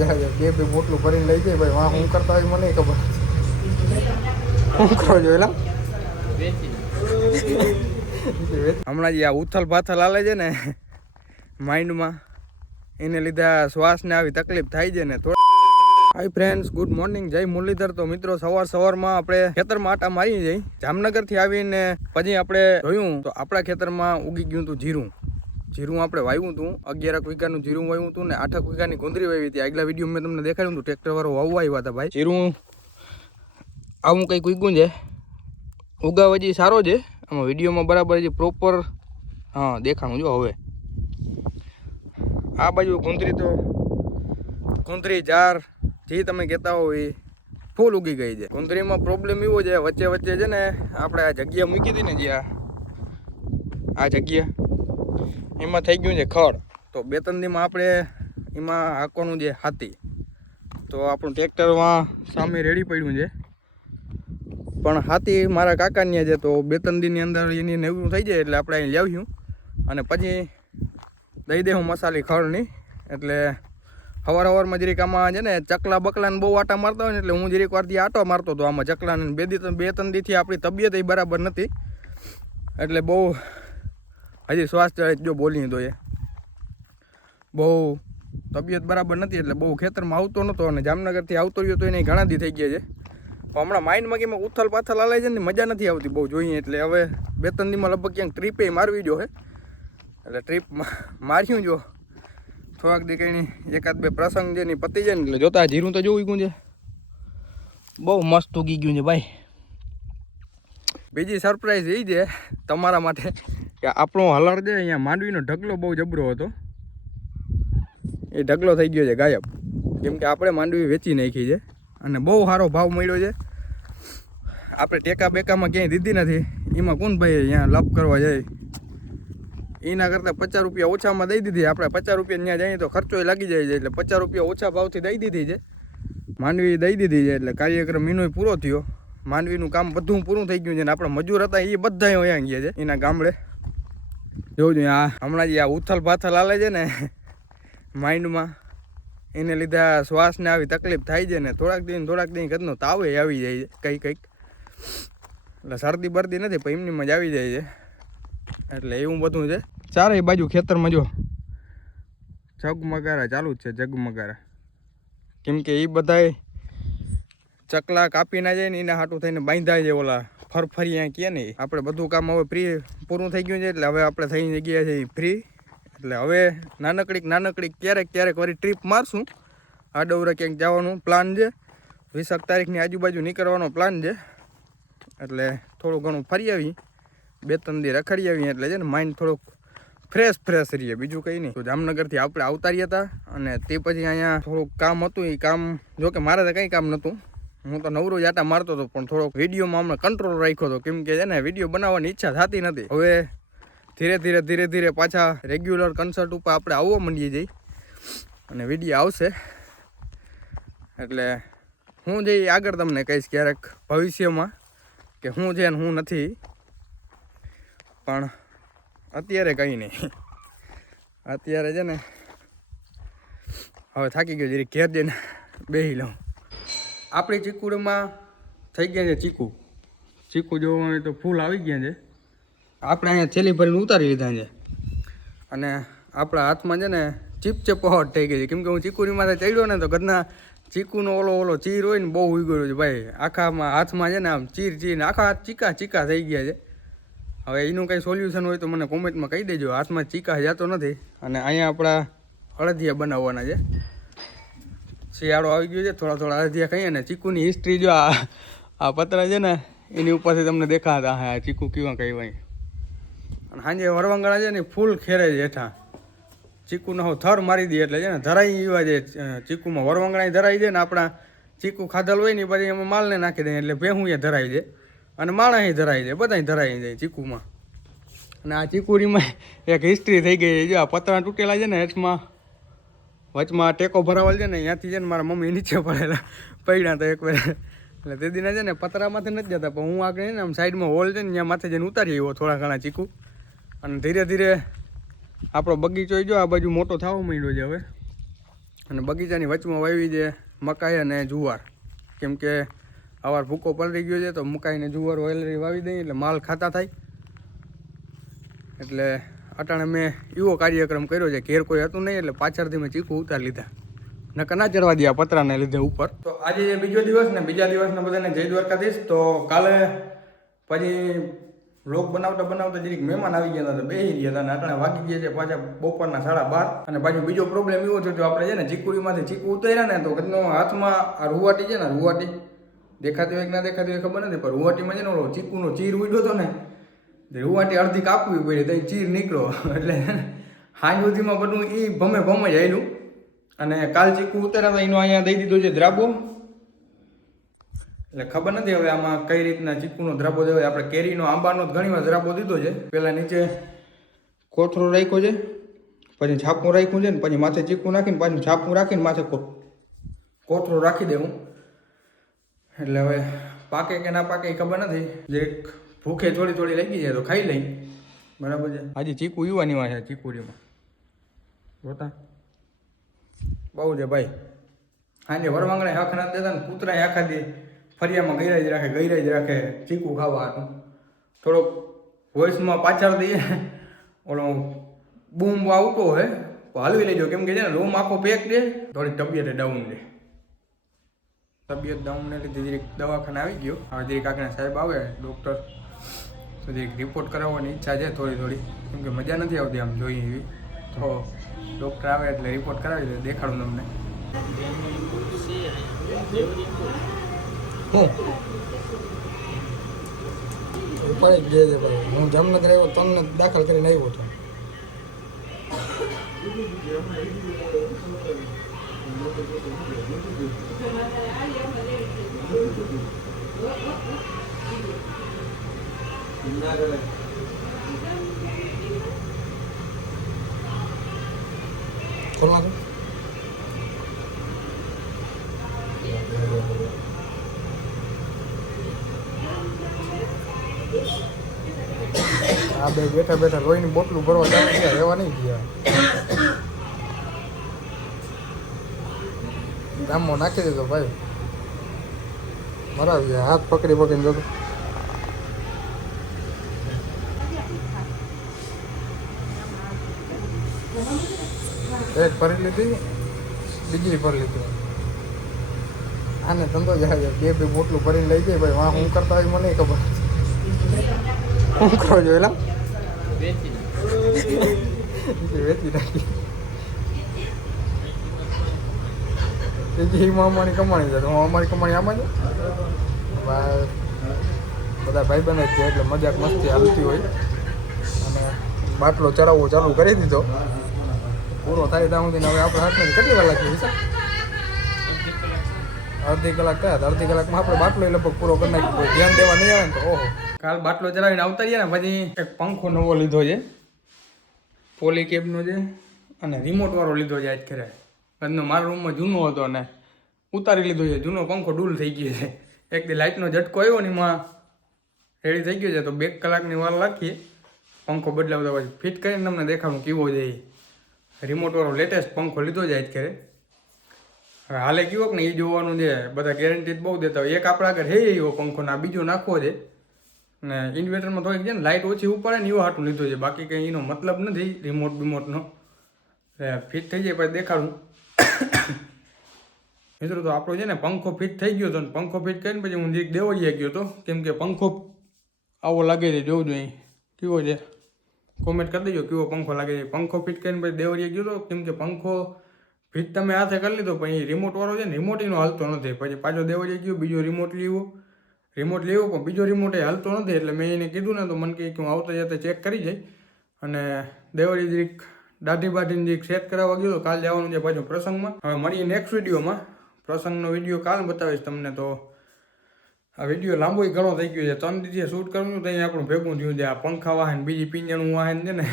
જાય બે બોટલું ભરીને લઈ જાય ભાઈ. વાહ હું કરતા હોય મને ખબર. શું કરો છો એલા? હમણાં જે આ ઉથલ પાથલ હાલે છે ને માઇન્ડમાં, એને લીધે શ્વાસને આવી તકલીફ થાય છે ને. હાય ફ્રેન્ડ્સ, ગુડ મોર્નિંગ, જય મુરલીધર. તો મિત્રો સવારમાં આપણે ખેતરમાં આટા મારી જઈ. જામનગરથી આવીને પછી આપણે જોયું તો આપણા ખેતરમાં ઉગી ગયું હતું જીરું. આપણે વાવ્યું હતું 11 વીઘાનું જીરું વાવ્યું હતું ને 8 વીઘાની ગુંદરી વાવી હતી. આગલા વિડીયો મેં તમને દેખાડ્યું હતું, ટ્રેક્ટરવાળો વાવવા આવ્યા હતા ભાઈ. જીરું આવું કંઈક ઉગ્યું છે, ઉગાવજી સારો છે. આમાં વિડીયોમાં બરાબર જે પ્રોપર હા દેખાણું જો. હવે આ બાજુ ગુંદરી જાર જે તમે કહેતા હો એ ફૂલ ઉગી ગઈ છે. ગુંદરીમાં પ્રોબ્લેમ એવો છે, વચ્ચે છે ને આપણે આ જગ્યા મૂકી હતી ને, જે આ જગ્યા એમાં થઈ ગયું છે ખડ. તો 2-3 દીમાં આપણે એમાં હાંકવાનું છે હાથી. તો આપણું ટ્રેક્ટરમાં સામે રેડી પડ્યું છે, પણ હાથી મારા કાકાની છે. તો 2-3 દીની અંદર એની નવું થઈ જાય એટલે આપણે અહીં લાવ્યું અને પછી દઈ દે હું મસાલી ખડની. એટલે સવારમાં જરીક આમાં છે ને ચકલા બકલાને બહુ આટા મારતા હોય ને, એટલે હું જરીક વારથી આટો મારતો હતો આમાં ચકલાને. 2-3 દીથી આપણી તબિયત એ બરાબર નથી, એટલે બહુ હજી શ્વાસ ચડે જો બોલીને તો એ બહુ તબિયત બરાબર નથી, એટલે બહુ ખેતરમાં આવતો નહોતો. અને જામનગરથી આવતો રહ્યો તો એને ઘણા દી થઈ ગયા છે. પણ હમણાં માઇન્ડમાં કે ઉથલ પાથલ હાલે છે ને, મજા નથી આવતી બહુ જોઈએ. એટલે હવે 2-3 દીમાં લગભગ ક્યાંક ટ્રીપે મારવી જો હે. એટલે ટ્રીપ માર્યું જો થોડાક દી કંઈ 1-2 પ્રસંગ છે ને પતી જાય ને, એટલે જોતા જીરું તો જોવું ગયું છે, બહુ મસ્ત ઉગી ગયું છે ભાઈ. બીજી સરપ્રાઈઝ એ છે તમારા માટે કે આપણો હલર છે અહીંયા માંડવીનો ઢગલો બહુ જબરો હતો, એ ઢગલો થઈ ગયો છે ગાયબ. કેમ કે આપણે માંડવી વેચી નાખી છે અને બહુ સારો ભાવ મળ્યો છે. આપણે ટેકા બેકામાં ક્યાંય દીધી નથી. એમાં કોણ ભાઈ અહીંયા લાભ કરવા જાય? એના કરતાં 50 રૂપિયા ઓછામાં દઈ દીધી. આપણે 50 રૂપિયા ત્યાં જઈએ તો ખર્ચો લાગી જાય છે, એટલે 50 રૂપિયા ઓછા ભાવથી દઈ દીધી છે. માંડવી દઈ દીધી છે એટલે કાર્યક્રમ એનો પૂરો થયો. માંડવીનું કામ બધું પૂરું થઈ ગયું છે ને આપણે મજૂર હતા એ બધા અહીંયા ગયા છે એના ગામડે. જોવું આ હમણાં જે આ ઉથલ પાથલ હાલે છે ને માઇન્ડમાં, એને લીધે શ્વાસને આવી તકલીફ થાય છે ને. થોડાક દિન ઘરનો તાવે આવી જાય છે કંઈક. એટલે શરદી બરદી નથી પણ એમની મજા આવી જાય છે. એટલે એવું બધું છે. ચારે બાજુ ખેતરમાં જો જગમગારા ચાલુ જ છે, જગમગારા. કેમ કે એ બધાય ચકલા કાપી ના જાય ને એના હાટું થઈને બાંધ્યા છે. ઓલા ફરફરિયા કહે ને, આપણે બધું કામ હવે પૂરું થઈ ગયું છે. એટલે હવે આપણે થઈ ગયા છે ફ્રી. એટલે હવે નાનકડી ક્યારેક વળી ટ્રીપ મારશું. આડવરા ક્યાંક જવાનું પ્લાન છે. 20 તારીખની આજુબાજુ નીકળવાનો પ્લાન છે. એટલે થોડું ઘણું ફરી આવી, 2-3 દી રખડી આવી, એટલે છે ને માઇન્ડ થોડુંક ફ્રેશ રહીએ, બીજું કંઈ નહીં. તો જામનગરથી આપણે આવતા રહ્યા હતા અને તે પછી અહીંયા થોડુંક કામ હતું. એ કામ જોકે મારે તો કંઈ કામ નહોતું, હું તો નવરો જ આટા મારતો હતો. પણ થોડોક વિડીયોમાં હમણાં કંટ્રોલ રાખ્યો હતો, કેમ કે છે ને વિડીયો બનાવવાની ઈચ્છા થતી નથી. હવે ધીરે પાછા રેગ્યુલર કન્સર્ટ ઉપર આપણે આવવા માંડીએ જઈ અને વિડીયો આવશે. એટલે હું જઈ આગળ તમને કહીશ ક્યારેક ભવિષ્યમાં કે હું છે ને હું નથી. પણ અત્યારે કંઈ નહીં. અત્યારે છે ને હવે થાકી ગયો, જરી ઘેર જઈને બેસી લઉં. આપણી ચીકુડીમાં થઈ ગયા છે ચીકુ જોવા હોય તો ફૂલ આવી ગયા છે. આપણે અહીંયા થેલી ભરીને ઉતારી લીધા છે અને આપણા હાથમાં છે ને ચીપચેપાહટ થઈ ગઈ છે. કેમ કે હું ચીકુડીમાં ચડ્યો ને તો ઘરના ચીકુનો ઓલો ચીર હોય ને બહુ ઉગ્યો છે ભાઈ. આખામાં હાથમાં છે ને આમ ચીર ને આખા હાથ ચીકા થઈ ગયા છે. હવે એનું કંઈ સોલ્યુશન હોય તો મને કોમેન્ટમાં કહી દેજો. હાથમાં ચીકા જતો નથી. અને અહીંયા આપણા અળદિયા બનાવવાના છે. શિયાળો આવી ગયો છે, થોડા અળદિયા ખાઈએ ને. ચીકુની હિસ્ટ્રી જો આ પતરા છે ને એની ઉપરથી તમને દેખાતા હા ચીકુ કેવા કહેવાય. અને સાંજે વરવાંગણા છે ને ફૂલ ખેરે છે હેઠા. ચીકુનો હવે થર મારી દે એટલે છે ને ધરાઈ એવા છે. ચીકુમાં વરવાંગણા ધરાઈ જાય ને આપણા ચીકુ ખાધલ હોય ને પછી એમાં માલને નાખી દઈએ એટલે ભેહું એ ધરાઈ જાય અને માણસ ધરાઈ જાય, બધા ધરાઈ જાય ચીકુમાં. અને આ ચીકુડીમાં એક હિસ્ટ્રી થઈ ગઈ. જો આ પતરા તૂટેલા છે ને હેઠમાં વચમાં ટેકો ભરાવેલ છે ને, ત્યાંથી છે ને મારા મમ્મી નીચે પડ્યા તો એક વાર. એટલે તે દિને છે ને પતરામાંથી નથી જતા, પણ હું આગળ ને આમ સાઈડમાં હોલ છે ને ત્યાં માથે જઈને ઉતારી આવ્યો થોડા ઘણા ચીકુ. અને ધીરે આપણો બગીચો જો આ બાજુ મોટો થવા માંડ્યો છે હવે. અને બગીચાની વચમાં વાવી છે મકાઈ અને જુવાર, કેમ કે અવાર ભૂકો પલળી ગયો છે તો મકાઈ ને જુવાર ઓલરેડી વાવી દઈએ એટલે માલ ખાતા થાય. એટલે અટાણે મેં એવો કાર્યક્રમ કર્યો છે, ઘેર કોઈ હતું નહીં એટલે પાછળથી મેં ચીકુ ઉતારી લીધા, નકર ના ચડવા દે પતરાને લીધે ઉપર. તો આજે બીજો દિવસ ને બીજા દિવસના બધાને જય દ્વારકાધીશ. તો કાલે પછી વ્લોગ બનાવતા જરીક મહેમાન આવી ગયા હતા, બેસી ગયા હતા અને અટાણે વાગી ગયા છે પાછા બપોરના 12:30. અને પાછો બીજો પ્રોબ્લેમ એવો થયો, આપણે છે ને ચીકુડીમાંથી ચીકુ ઉતાર્યા ને તો કદનો હાથમાં આ રૂવાટી છે ને, રૂવાટી દેખાતી હોય કે ના દેખાતી હોય ખબર નથી, પણ રૂવાટીમાં છે ને ઓલો ચીકુનો ચીર ઉડ્યો હતો ને, રૂવાટી અડધી કાપવી પડી, તો ચીર નીકળો. એટલે હાંજ સુધીમાં બધું એ ભમે જ આવેલું. અને કાલ ચીકુ ઉતાર્યા હતા એનો અહીંયા દઈ દીધો છે દ્રાબો. એટલે ખબર નથી હવે આમાં કઈ રીતના ચીકુનો દ્રાબો દેવાય. આપણે કેરીનો આંબાનો ઘણી વાર દ્રાબો દીધો છે. પહેલાં નીચે કોથળો રાખ્યો છે, પછી છાપું રાખ્યું છે ને પછી માથે ચીકુ નાખીને પાછું છાપું રાખીને માથે કોથળો રાખી દેવું. એટલે હવે પાકે કે ના પાકે એ ખબર નથી. જે ભૂખે થોડી લાગી જાય તો ખાઈ લઈ, બરાબર છે. આજે ચીકુ યુવાની માં છે, ચીકુડીમાં જોતા બહુ છે ભાઈ. આજે વરવાંગણે હક ના દેતા ને કૂતરાએ આખા દી ફરિયામાં ગઈરા જ રાખે ચીકુ ખાવા હતું. થોડોક વોઇસમાં પાછળ દઈએ ઓલો બૂમ આવતો હોય તો હલવી લેજો, કેમ કે છે ને રૂમ આખો પેક દે, થોડી તબિયત ડાઉન દે. તબિયત ડાઉનને લીધે જરીક દવાખાને આવી ગયો. હવે જરીક આગળ સાહેબ આવે ડૉક્ટર તો જરીક રિપોર્ટ કરાવવાની ઈચ્છા છે થોડી, કેમ કે મજા નથી આવતી આમ જોઈએ એવી. તો ડૉક્ટર આવે એટલે રિપોર્ટ કરાવી દે, દેખાડું તમને. પડી જ છે ભાઈ. હું જામનગર આવ્યો તમને દાખલ કરીને આવ્યો હતો. ખોલવા દો. આ બે બેઠા લોહીની બોટલું ભરવા ચાલી ગયા, રહેવા નહીં ગયા. ગામમાં નાખી દીધો ભાઈ, મરાવી ગયા. હાથ પકડીને જતો. એક ભરી લીધી, બીજી ભરી લીધી. આને ધંધો જાય, બે બોટલું ભરીને લઈ જાય ભાઈ. વાહ હું કરતા હોય મને ખબર. શું કરો છો એલા? વેચી નાખી. એમાં અમારી કમાણી છે, હું અમારી કમાણી આમાં છે. બધા ભાઈબંધ જ છે એટલે મજાક મસ્તી હાલતી હોય. અને બાટલો ચડાવવો ચાલુ કરી દીધો. પૂરો થાય ત્યાં સુધી હવે આપણે હાથમાં કેટલી વાર લાગી છે? અડધી કલાક થયા. અડધી કલાકમાં આપણે બાટલો લગભગ પૂરો કરી નાખ્યો. કોઈ ધ્યાન દેવા નહીં આવે ને તો ઓહો. કાલ બાટલો ચલાવીને આવતા રહ્યા ને પછી એક પંખો નવો લીધો છે, પોલી કેબનો છે, અને રિમોટ વાળો લીધો છે. આજ ખરે આજનો મારા રૂમમાં જૂનો હતો અને ઉતારી લીધો છે. જૂનો પંખો ડૂલ થઈ ગયો છે. એક દી લાઇટનો ઝટકો આવ્યો ને એમાં રેડી થઈ ગયો છે. તો 2 કલાકની વાર રાખીએ પંખો બદલાવતા પછી ફિટ કરીને તમને દેખાડું કેવો છે. રિમોટ વાળો લેટેસ્ટ પંખો લીધો છે આજ ખરે. હવે હાલે કયો કે ને એ જોવાનું છે. બધા ગેરંટી બહુ દેતા હોય. એક આપણા આગળ હે એવો પંખો ને આ બીજો નાખવો છે. ને ઇન્વર્ટરમાં થોડીક છે ને લાઇટ ઓછી ઉપાડે ને એવો હાટું લીધો છે. બાકી કંઈ એનો મતલબ નથી રિમોટનો. ફિટ થઈ જાય પછી દેખાડું. મિત્રો તો આપણો છે ને પંખો ફિટ થઈ ગયો હતો ને પંખો ફિટ કરીને પછી હું જરીક દેવળિયા ગયો હતો, કેમ કે પંખો આવો લાગે છે. જોવું જોઈએ કેવો છે, કોમેન્ટ કરી દેજો કેવો પંખો લાગે છે. પંખો ફિટ કરીને પછી દેવળિયા ગયો હતો, કેમ કે પંખો ફિટ તમે હાથે કરી લીધો પણ એ રિમોટવાળો છે ને રિમોટ એનો હાલતો નથી. પછી પાછો દેવળિયા ગયો, બીજો રિમોટ લેવો પણ બીજો રિમોટ એ હાલતો નથી. એટલે મેં એને કીધું ને તો મને કહે કે હું આવતા જતા ચેક કરી જાય. અને દેવળી જરીક દાઢી બાઢીને જરીક સેટ કરાવવા ગયો તો કાલ જવાનું છે પાછું પ્રસંગમાં. હવે મળીએ નેક્સ્ટ વિડીયોમાં. પ્રસંગનો વિડીયો કાલ બતાવીશ તમને. તો આ વિડીયો લાંબો ઘણો થઈ ગયો છે. 3 દિવસે શૂટ કરવું તો અહીંયા આપણું ભેગું થયું છે. આ પંખા વાહન બીજી પિંજણું વાહન છે ને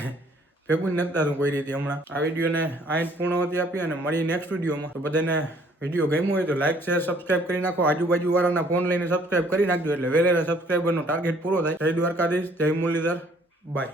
ભેગું જ નથી થતું કોઈ રીતે. હમણાં આ વિડીયોને અહીં પૂર્ણવતી આપી અને મળીએ નેક્સ્ટ વિડીયોમાં. તો બધાને વિડીયો ગમ્યો હોય તો લાઈક શેર સબસ્ક્રાઈબ કરી નાખો. આજુબાજુવાળાના ફોન લઈને સબસ્ક્રાઈબ કરી નાખજો એટલે વેલેરા સબસ્ક્રાઈબરનો ટાર્ગેટ પૂરો થાય. જય દ્વારકાધીશ, જય મુરલીધર, બાય.